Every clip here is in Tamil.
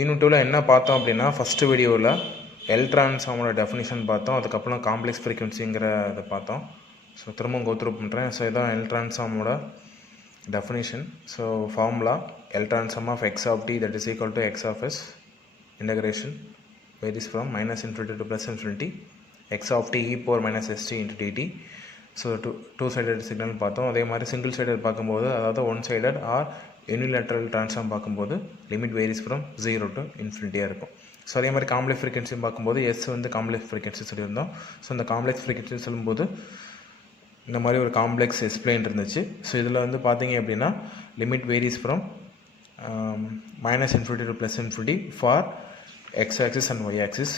யூனிட் 2ல என்ன பார்த்தோம் அப்படின்னா ஃபஸ்ட்டு வீடியோவில் எல் ட்ரான்ஸ்ஃபார்மோட டெஃபினிஷன் பார்த்தோம். அதுக்கப்புறம் காம்ப்ளெக்ஸ் ஃப்ரீக்வன்சிங்கிற இதை பார்த்தோம். ஸோ திரும்பவும் கோத்ரூ பண்ணுறேன். ஸோ இதான் எல் ட்ரான்ஸ்ஃபார்மோட definition. So formula L transform of x of t that is equal to x of s integration varies from -infinity to +infinity X of டி e power -st into dt. So two sided signal பார்த்தோம். அதே மாதிரி சிங்கிள் சைடட் பார்க்கும்போது, அதாவது one sided or unilateral transform பார்க்கும்போது லிமிட் வேரிஸ் ஃப்ரம் 0 to இன்ஃபினிட்டியாக இருக்கும். ஸோ அதே மாதிரி காம்ப்ளெக்ஸ் ஃப்ரீக்வன்சி பார்க்கும்போது எஸ் வந்து காம்ப்ளெக்ஸ் ஃப்ரீக்வன்சி சொல்லியிருந்தோம். ஸோ இந்த காம்ப்ளெக்ஸ் ஃப்ரீக்வன்சி சொல்லும்போது இந்த மாதிரி ஒரு காம்ப்ளெக்ஸ் எக்ஸ்பிளைன் இருந்துச்சு. ஸோ இதில் வந்து பார்த்தீங்க அப்படின்னா limit varies from -infinity to +infinity for X axis and Y axis.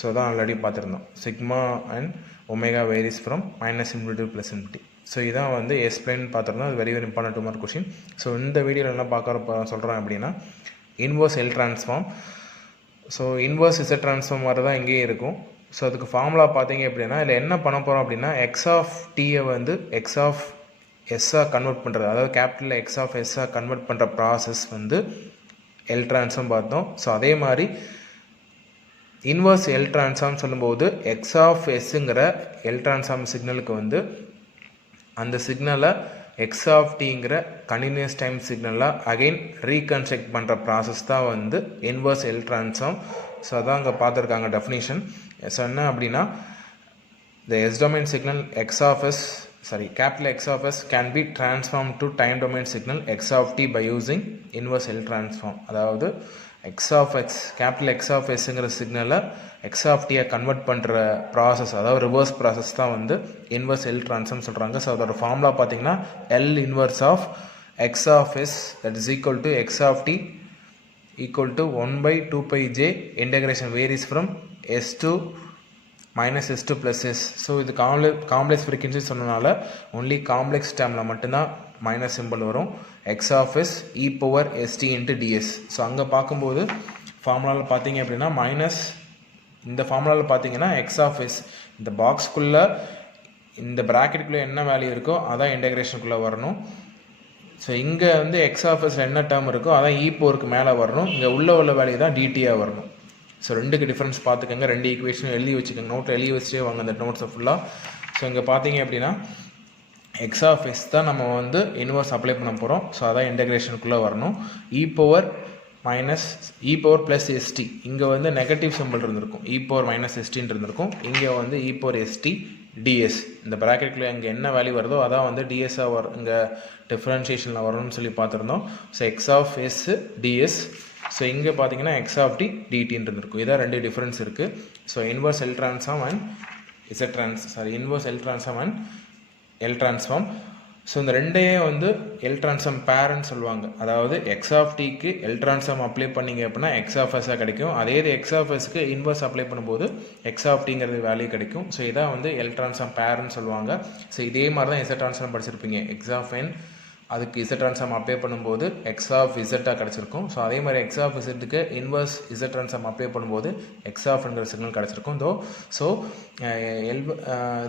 So தான் ஆல்ரெடி பார்த்துருந்தோம். Sigma and omega varies from -infinity to +infinity. So இதான் வந்து எக்ஸ்பிளைன் பார்த்துருந்தோம். அது very very important 2 mark question. So இந்த வீடியோவில் என்ன சொல்கிறேன் அப்படின்னா inverse L transform. So inverse Z transform மாதிரி தான் இங்கேயும் இருக்கும். ஸோ அதுக்கு ஃபார்முலா பார்த்தீங்க அப்படின்னா இதில் என்ன பண்ண போகிறோம் அப்படின்னா எக்ஸ் ஆஃப் டீயை வந்து எக்ஸ் ஆஃப் எஸ்ஸாக கன்வெர்ட் பண்ணுறது, அதாவது கேபிட்டலில் எக்ஸ் ஆஃப் எஸ்ஸாக கன்வெர்ட் பண்ணுற ப்ராசஸ் வந்து எல் ட்ரான்ஸ்ஃபார்ம் பார்த்தோம். ஸோ அதே மாதிரி இன்வர்ஸ் எல் ட்ரான்ஸ்ஃபார்ம் சொல்லும்போது எக்ஸ் ஆஃப் எஸ்ஸுங்கிற எல் ட்ரான்ஸ்ஃபார்ம் சிக்னலுக்கு வந்து அந்த சிக்னலை எக்ஸ் ஆஃப் டிங்கிற கண்டினியூஸ் டைம் சிக்னலாக அகெயின் ரீகன்ஸ்ட்ரக்ட் பண்ணுற ப்ராசஸ் தான் வந்து இன்வர்ஸ் எல் ட்ரான்ஸ்ஃபார்ம். ஸோ அதான் அங்கே பார்த்துருக்காங்க டெஃபினிஷன். ஸோ என்ன அப்படின்னா the S domain signal capital X of S can be transformed to time domain signal X of t by using inverse L transform. அதாவது capital X of Sங்கிற சிக்னலை X of t கன்வெர்ட் பண்ணுற ப்ராசஸ், அதாவது ரிவர்ஸ் ப்ராசஸ் தான் வந்து இன்வர்ஸ் எல் ட்ரான்ஸ்ஃபார்ம் சொல்கிறாங்க. ஸோ அதோட ஃபார்முலா பார்த்தீங்கன்னா L inverse of X of S that is equal to X of t equal to 1/2 pi j integration varies from S to -s to +s. So இது காம்ப்ளெக்ஸ் ஃப்ரீக்வன்சி சொன்னனால ஒன்லி காம்ப்ளெக்ஸ் டேர்மில் மட்டும்தான் மைனஸ் சிம்பிள் வரும். X of S e power s t into d s. So அங்கே பார்க்கும்போது ஃபார்முலாவில் பார்த்தீங்க அப்படின்னா இந்த ஃபார்முலாவில் பார்த்தீங்கன்னா எக்ஸ் ஆஃப் எஸ் இந்த பாக்ஸ்க்குள்ளே இந்த ப்ராக்கெட்டுக்குள்ளே என்ன வேல்யூ இருக்கோ அதான் இன்டகிரேஷனுக்குள்ளே வரணும். ஸோ இங்கே வந்து எக்ஸ் ஆஃப் எஸ் என்ன டேர்ம் இருக்கோ அதான் இ பவருக்கு மேலே வரணும். இங்கே உள்ள வேல்யூ தான் டிடியாக வரணும். ஸோ ரெண்டுக்கு டிஃப்ரென்ஸ் பார்த்துக்கோங்க. 2 ஈக்குவேஷனும் எழுதி வச்சுக்கோங்க. நோட்டில் எழுதி வச்சே வாங்க அந்த நோட்ஸை ஃபுல்லாக. ஸோ இங்கே பார்த்தீங்க அப்படின்னா எக்ஸ் ஆஃப் எஸ் தான் நம்ம வந்து இன்வர்ஸ் அப்ளை பண்ண போகிறோம். ஸோ அதான் இன்டகிரேஷனுக்குள்ளே வரணும். இ பவர் ப்ளஸ் எஸ்டி, இங்கே வந்து நெகட்டிவ் சிம்பிள் இருந்திருக்கும். இ பவர் -st இருந்திருக்கும். இங்கே வந்து இ பவர் எஸ்டி டிஎஸ். இந்த ப்ராக்கெட்டில் இங்கே என்ன வேல்யூ வருதோ அதான் வந்து டிஎஸ்ஸாக இங்கே டிஃப்ரென்ஷியேஷனில் வரணும்னு சொல்லி பார்த்துருந்தோம். So X of S d s. So இங்கே பார்த்தீங்கன்னா எக்ஸ் ஆஃப் டி டிடின்னு இருக்கும். இதான் 2 டிஃப்ரென்ஸ் இருக்குது. So inverse L transform and inverse L transform and L transform. So இந்த ரெண்டையே வந்து எல் ட்ரான்ஸ்ஃபார்ம் பேரன்னு சொல்லுவாங்க. அதாவது எக்ஸ் ஆஃப் டிக்கு எல் ட்ரான்ஸ்ஃபார்ம் அப்ளை பண்ணிங்க அப்படின்னா எக்ஸ் ஆஃப் எஸ்ஸாக கிடைக்கும். அதே இது எக்ஸ் ஆஃப் எஸ்க்கு இன்வர்ஸ் அப்ளை பண்ணும்போது எக்ஸ் ஆஃப் டிங்கிறது வேல்யூ கிடைக்கும். ஸோ இதான் வந்து எல் ட்ரான்ஸ்ஃபார்ம் பேரன்னு சொல்லுவாங்க. ஸோ இதே மாதிரி தான் இசட் ட்ரான்ஸ்ஃபார்ம் படிச்சிருப்பீங்க. எக்ஸ் ஆஃப் என் அதுக்கு இசட் ட்ரான்ஸ்ஃபார்ம் அப்ளை பண்ணும்போது எக்ஸ் ஆஃப் இசட்டாக கிடச்சிருக்கும். ஸோ அதே மாதிரி எக்ஸ் ஆஃப் இசட்டுக்கு இன்வர்ஸ் இசட் ட்ரான்ஸ்ஃபார்ம் அப்ளை பண்ணும்போது எக்ஸ் ஆஃப்ங்கிற சிக்னல் கிடச்சிருக்கும். ஸோ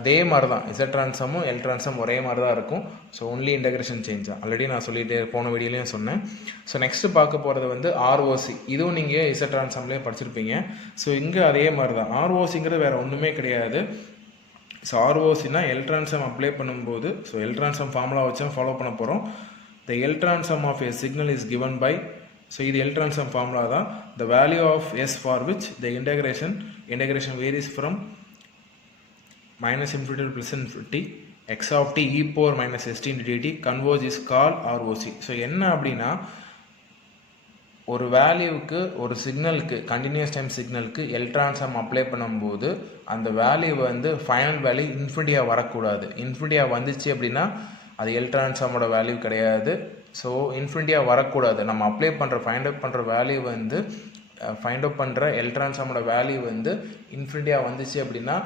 இதே மாதிரி தான் இசட் ட்ரான்ஸ்ஃபார்மும் எல் ட்ரான்ஸ்ஃபார்ம் ஒரே மாதிரி தான் இருக்கும். ஸோ ஒன்லி இன்டகிரேஷன் சேஞ்ச் தான். ஆல்ரெடி நான் சொல்லிட்டு போன வீடியோலையும் சொன்னேன். ஸோ நெக்ஸ்ட்டு பார்க்க போகிறது வந்து ஆர்ஓசி. இதுவும் நீங்கள் இசட் ட்ரான்ஸ்ஃபார்ம்லேயே படிச்சிருப்பீங்க. ஸோ இங்கே அதே மாதிரி தான். ஆர்ஓசிங்கிறது வேறு ஒன்றுமே கிடையாது. ஸோ ஆர்ஓசினா எல் ட்ரான்ஸ்ஃபார்ம் அப்ளை பண்ணும்போது எல் ட்ரான்ஸ்ஃபார்ம் ஃபார்முலா வச்சு ஃபாலோ பண்ண போகிறோம். The L transform of a signal is given by, so இது எல் ட்ரான்ஸ்ஃபார்ம் ஃபார்முலா தான். The value of s for which the integration varies from -infinity to +infinity X of t e power -st into dt converge is call ROC. So என்ன அப்படின்னா ஒரு வேல்யூவுக்கு ஒரு சிக்னலுக்கு கண்டினியூஸ் டைம் சிக்னலுக்கு எல் ட்ரான்ஸ்ஃபார்ம் அப்ளை பண்ணும்போது அந்த வேல்யூ வந்து ஃபைனல் வேல்யூ இன்ஃபினிட்டியாக வரக்கூடாது. இன்ஃபினிட்டியாக வந்துச்சு அப்படின்னா அது எல் ட்ரான்ஸ்ஃபார்மோட வேல்யூ கிடையாது. ஸோ இன்ஃபினிட்டியாக வரக்கூடாது. நம்ம அப்ளை ஃபைண்ட் அவுட் பண்ணுற வேல்யூ வந்து ஃபைண்ட் அவுட் பண்ணுற எல் ட்ரான்ஸ்ஃபார்மோட வேல்யூ வந்து இன்ஃபினிட்டியாக வந்துச்சு அப்படின்னா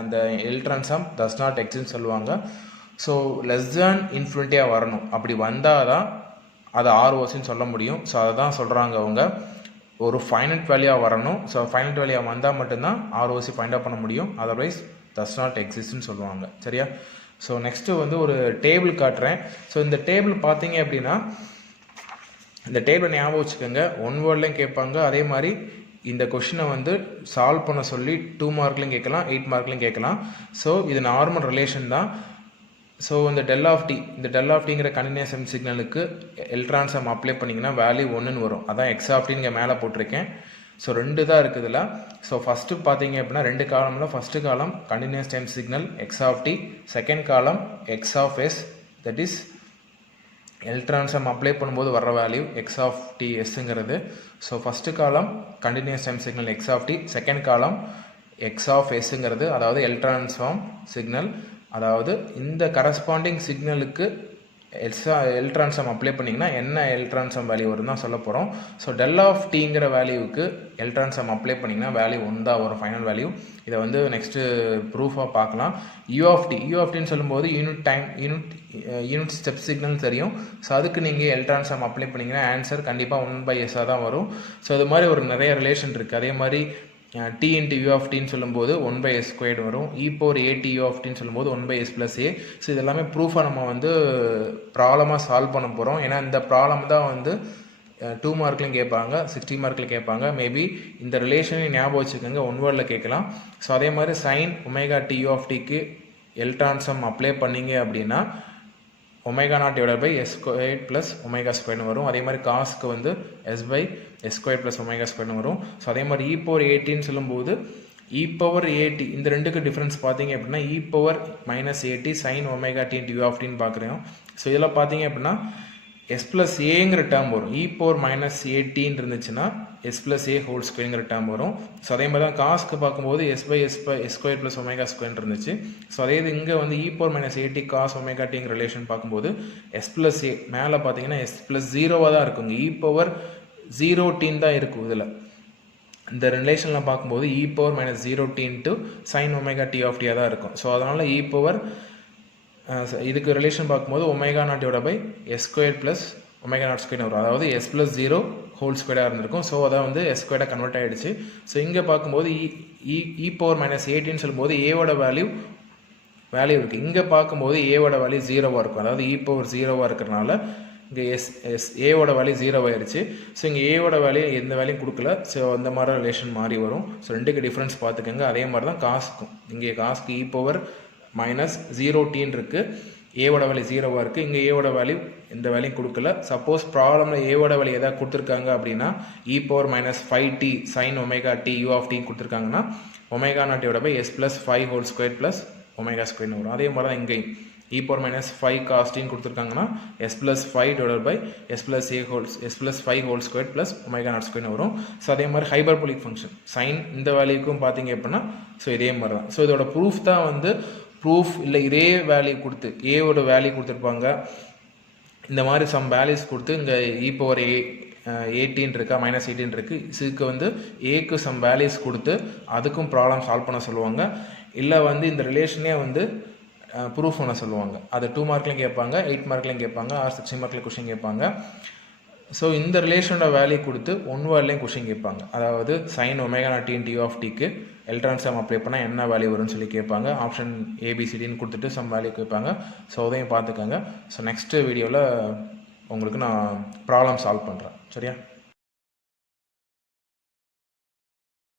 அந்த எல் ட்ரான்ஸ்ஃபார்ம் டஸ் நாட் எக்ஸிஸ்ட்னு சொல்லுவாங்க. ஸோ லெஸ் தேன் இன்ஃபினிட்டியாக வரணும். அப்படி வந்தால் தான் அது ஆர்ஓசின்னு சொல்ல முடியும். ஸோ அதை தான் சொல்கிறாங்க அவங்க. ஒரு ஃபைனட் வேல்யூவாக வரணும். ஸோ ஃபைனட் வேல்யூவாக வந்தால் மட்டும்தான் ஆர்ஓசி ஃபைண்ட் அவுட் பண்ண முடியும். அதர்வைஸ் டஸ் நாட் எக்ஸிஸ்ட்னு சொல்லுவாங்க. சரியா? ஸோ நெக்ஸ்ட்டு வந்து ஒரு டேபிள் காட்டுறேன். ஸோ இந்த டேபிள் பார்த்தீங்க அப்படின்னா இந்த டேபிளை ஞாபகம் வச்சுக்கோங்க, 1 வேர்ட்லையும் கேட்பாங்க. அதே மாதிரி இந்த கொஷினை வந்து சால்வ் பண்ண சொல்லி 2 மார்க்லையும் கேட்கலாம், 8 மார்க்லையும் கேட்கலாம். ஸோ இது நார்மல் ரிலேஷன் தான். ஸோ இந்த டெல் ஆஃப் டிங்கிற கண்டினியூஸ் டைம் சிக்னலுக்கு எல் ட்ரான்ஸ்ஃபார்ம் அப்ளை பண்ணிங்கன்னா வேல்யூ 1ன்னு வரும். அதான் எக்ஸ் ஆஃப் டி இங்கே மேலே போட்டிருக்கேன். ஸோ 2 தான் இருக்குதுல. ஸோ ஃபஸ்ட்டு பார்த்தீங்க அப்படின்னா 2 காலமில் first column continuous time signal x of t, second column x of s, that is L transform apply பண்ணும்போது வர்ற வேல்யூ எக்ஸ் ஆஃப் டி எஸ்ஸுங்கிறது. So first column continuous time signal x of t, second column x of எஸ்ஸுங்கிறது, அதாவது எல் ட்ரான்ஸ்ஃபார்ம் சிக்னல். அதாவது இந்த கரஸ்பாண்டிங் சிக்னலுக்கு எல் ட்ரான்ஸ்ஃபார்ம் அப்ளை பண்ணிங்கன்னா என்ன எல் ட்ரான்ஸ்ஃபார்ம் வேல்யூ வரும் தான் சொல்ல போகிறோம். ஸோ டெல் ஆஃப் டிங்கிற வேல்யூவுக்கு எல் ட்ரான்ஸ்ஃபார்ம் அப்ளை பண்ணிங்கன்னா வேல்யூ 1 தான் வரும் ஃபைனல் வேல்யூ. இதை வந்து நெக்ஸ்ட்டு ப்ரூஃபாக பார்க்கலாம். யூ ஆஃப் டின்னு சொல்லும்போது யூனிட் ஸ்டெப் சிக்னல் தெரியும். ஸோ அதுக்கு நீங்கள் எல் ட்ரான்ஸ்ஃபார்ம் அப்ளை பண்ணிங்கன்னா ஆன்சர் கண்டிப்பாக 1/s தான் வரும். ஸோ இது மாதிரி ஒரு நிறைய ரிலேஷன் இருக்குது. அதே மாதிரி t இன்ட்டு யூ ஆஃப் டின்னு சொல்லும்போது 1/s² வரும். e⁴at u ஆஃப் டின்னு சொல்லும்போது 1/s + a. ஸோ இதெல்லாமே ப்ரூஃபாக நம்ம வந்து ப்ராப்ளமாக சால்வ் பண்ண போகிறோம். ஏன்னா இந்த ப்ராப்ளம் தான் வந்து 2 மார்க்லையும் கேட்பாங்க, 60 மார்க்கில் கேட்பாங்க. மேபி இந்த ரிலேஷனை ஞாபகம் வச்சுக்கோங்க, 1 வேர்டில் கேட்கலாம். ஸோ அதே மாதிரி sin ωt u ஆஃப் டிக்கு எல் ட்ரான்ஸ்ஃபார்ம் அப்ளை பண்ணிங்க அப்படின்னா ω0/s² + ω² வரும். அதே மாதிரி காஸ்க்கு வந்து s/s² + ω² வரும். ஸோ அதே மாதிரி e⁴at சொல்லும்போது e⁴at இந்த ரெண்டுக்கு டிஃப்ரென்ஸ் பார்த்தீங்க அப்படின்னா e⁻−at sin ωt × u of டின்னு பார்க்குறோம். ஸோ இதில் பார்த்தீங்க அப்படின்னா s + aங்கிற டேர்ம் வரும். e⁻−at இருந்துச்சுன்னா s+a² டேர்ம் வரும். ஸோ அதே மாதிரி தான் காஸ்க்கு பார்க்கும்போது s/s² + ω² இருந்துச்சு. ஸோ அதே இது இங்கே வந்து e⁻−at cos ωt ரிலேஷன் பார்க்கும்போது s+a மேலே பார்த்தீங்கன்னா s+0 தான் இருக்குங்க. e⁻0t தான் இருக்கும். இதில் இந்த ரிலேஷனில் பார்க்கும்போது e⁻−0t sin ωt of D தான் இருக்கும். ஸோ அதனால் இதுக்கு ரிலேஷன் பார்க்கும்போது ω0/s² + ω02 வரும். அதாவது s+0² இருந்திருக்கும். ஸோ அதை வந்து s² கன்வெர்ட் ஆகிடுச்சு. ஸோ இங்கே பார்க்கும்போது e⁻−atன்னு சொல்லும்போது ஏவோட வேல்யூ இருக்குது. இங்கே பார்க்கும்போது ஏவோட வேல்யூ 0வாக இருக்கும். அதாவது e⁻0வாக இருக்கிறனால இங்கே ஏவோட வேல்யூ 0 ஆயிடுச்சு. ஸோ இங்கே ஏவோட வேல்யூ எந்த வேல்யூயும் கொடுக்கல. ஸோ அந்த மாதிரி ரிலேஷன் மாறி வரும். ஸோ ரெண்டுக்கு டிஃப்ரென்ஸ் பார்த்துக்கோங்க. அதே மாதிரி தான் காஸ்க்கும், இங்கே காஸ்க்கு e⁻−0t இருக்குது, ஏவோட வேல்யூ 0வாக இருக்குது. இங்கே ஏவோட வேல்யூ எந்த வேல்யூயும் கொடுக்கல. சப்போஸ் ப்ராப்ளமில் ஏவோட வேல்யூ எதாவது கொடுத்துருக்காங்க அப்படின்னா e⁻−5t sin ωt u of D கொடுத்துருக்காங்கன்னா ω0s + 5² + ω² வரும். அதே மாதிரி தான் இங்கேயும் e⁻−5 cos t கொடுத்துருக்காங்கன்னா s + 5/s + 5² + ω02 வரும். ஸோ அதே மாதிரி ஹைபர்போலிக் ஃபங்க்ஷன் சைன் இந்த வேல்யூக்கும் பார்த்தீங்க அப்படின்னா ஸோ இதே மாதிரி தான். ஸோ இதோட ப்ரூஃப் தான் வந்து இல்லை இதே வேல்யூ கொடுத்து ஏவோட வேல்யூ கொடுத்துருப்பாங்க. இந்த மாதிரி சம் வேல்யூஸ் கொடுத்து இங்கே e⁻18 இருக்கா -18 இருக்குது. இதுக்கு வந்து ஏக்கு சம் வேல்யூஸ் கொடுத்து அதுக்கும் ப்ராப்ளம் சால்வ் பண்ண சொல்லுவாங்க. இல்லை வந்து இந்த ரிலேஷனே வந்து ப்ரூஃப் பண்ண சொல்லுவாங்க. அது 2 மார்க்லையும் கேட்பாங்க, 8 மார்க்லையும் கேட்பாங்க, 60 மார்க்கில் கொஷின் கேட்பாங்க. ஸோ இந்த ரிலேஷனோட வேல்யூ கொடுத்து 1 வேர்ட்லையும் கொஷின் கேட்பாங்க. அதாவது sin ωt × u ஆஃப் டிக்கு எல் ட்ரான்ஸ்ஃபார்ம் அப்ளை பண்ணால் என்ன வேல்யூ வரும்னு சொல்லி கேட்பாங்க. ஆப்ஷன் ஏபிசிடின்னு கொடுத்துட்டு சம் வேல்யூ கேட்பாங்க. ஸோ அதையும் பார்த்துக்கோங்க. ஸோ நெக்ஸ்ட்டு வீடியோவில் உங்களுக்கு நான் ப்ராப்ளம் சால்வ் பண்ணுறேன். சரியா?